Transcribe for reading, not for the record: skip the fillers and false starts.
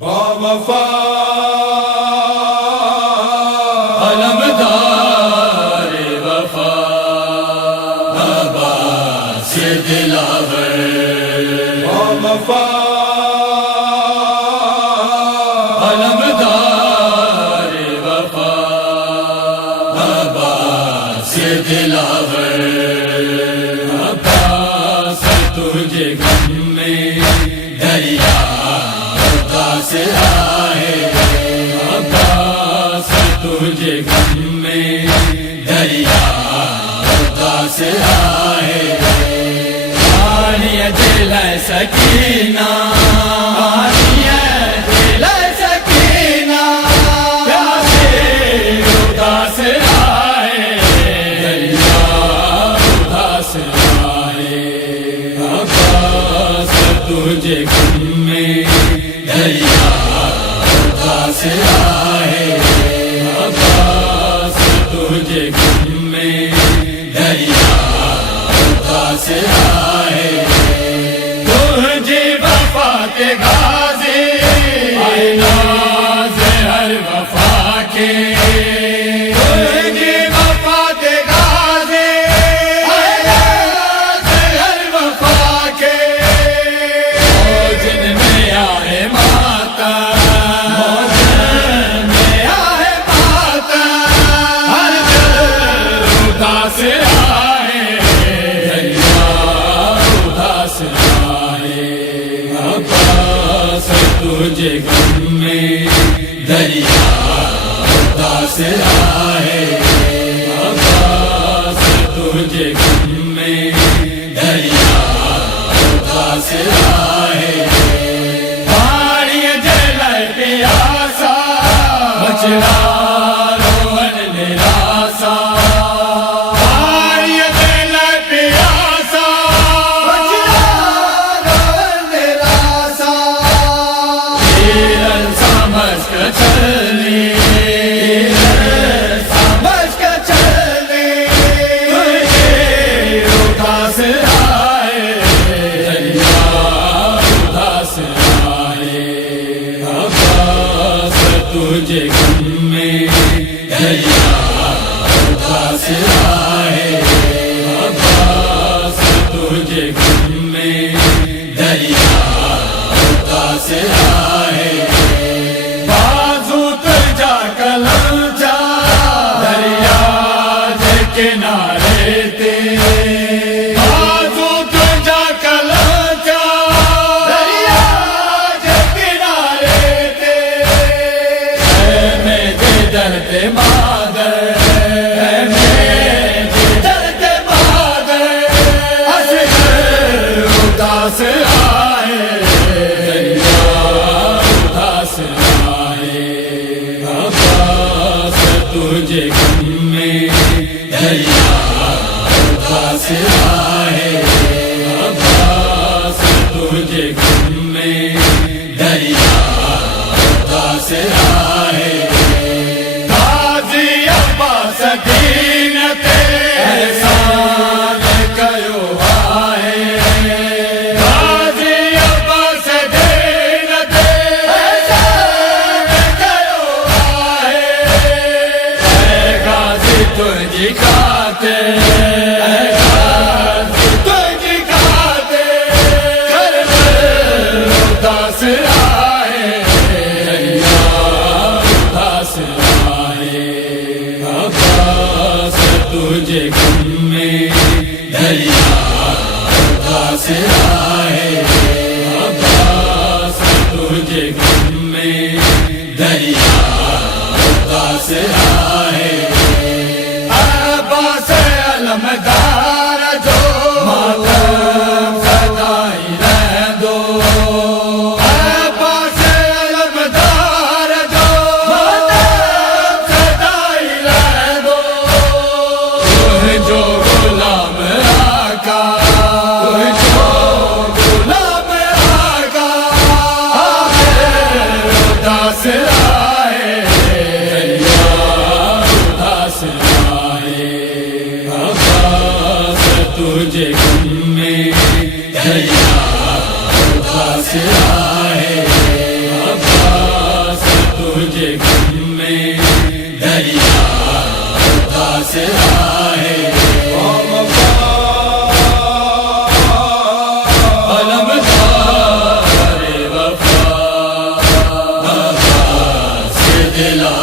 باوفا علمدار وفا عباس دلاور باوفا علمدار وفا عباس دلاور عباس تجھے غم میں دریا عباس آئے عباس تجھے غم میں دریا عباس آئے آنی دل سکینہ آنی دل سکینہ پیاسے عباس آئے دریا عباس آئے عباس تجھے غم میں دریا عباس آئے عباس تجھے غم میں دریا عباس آئے تجھے وفا کے غازی آئے ناز ہر وفا کے تجھے وفا کے غازی آئے ناز ہر وفا کے موجن میں آئے ماتا موجن میں آئے ماتا ہر دل اداس آئے دریا اداس آئے عباس تجھے غم میں دریا اداس آئے عباس تجھے غم میں دریا اداس آئے پانی جلائے پیاسا بچڑا روحن نراسا پانی جلائے پیاسا بچڑا روحن نراسا تیرن سمجھ کر چلنی تیرن سمجھ کر چلنی تجھے اداس آئے دریا اداس آئے عباس تجھے غم میں دریا اداس آئے عباس تجھے غم میں دریا اداس آئے بازو تجھا کلم جا دریا کے کنارے تے بازو تجھا کلم جا دریا کے کنارے تے اے میرے درد مادر اے میرے درد مادر اصغر اداس آئے دریا اداس آئے عباس تجھے غم میں دریا اداس آئے عباس تجھے غم میں دریا اداس آئے غازی عباس دین تے احسان کیو آئے غازی عباس دین تے احسان کیو آئے اے غازی تجھی خاطر اے غازی تجھی خاطر کربل اداس آئے دریا اداس آئے عباس تجھے غم میں دریا اداس آئے عباس تجھے غم میں دریا اداس آئے عباس علمدار جو ماتم سدائی رہ دو عباس علمدار جو ماتم سدائی رہ دو تم جو غلام آقا تم جو غلام آقا آخر اداس آئے تجھے غم میں دریا اداس ہے علمدار وفا سے دلا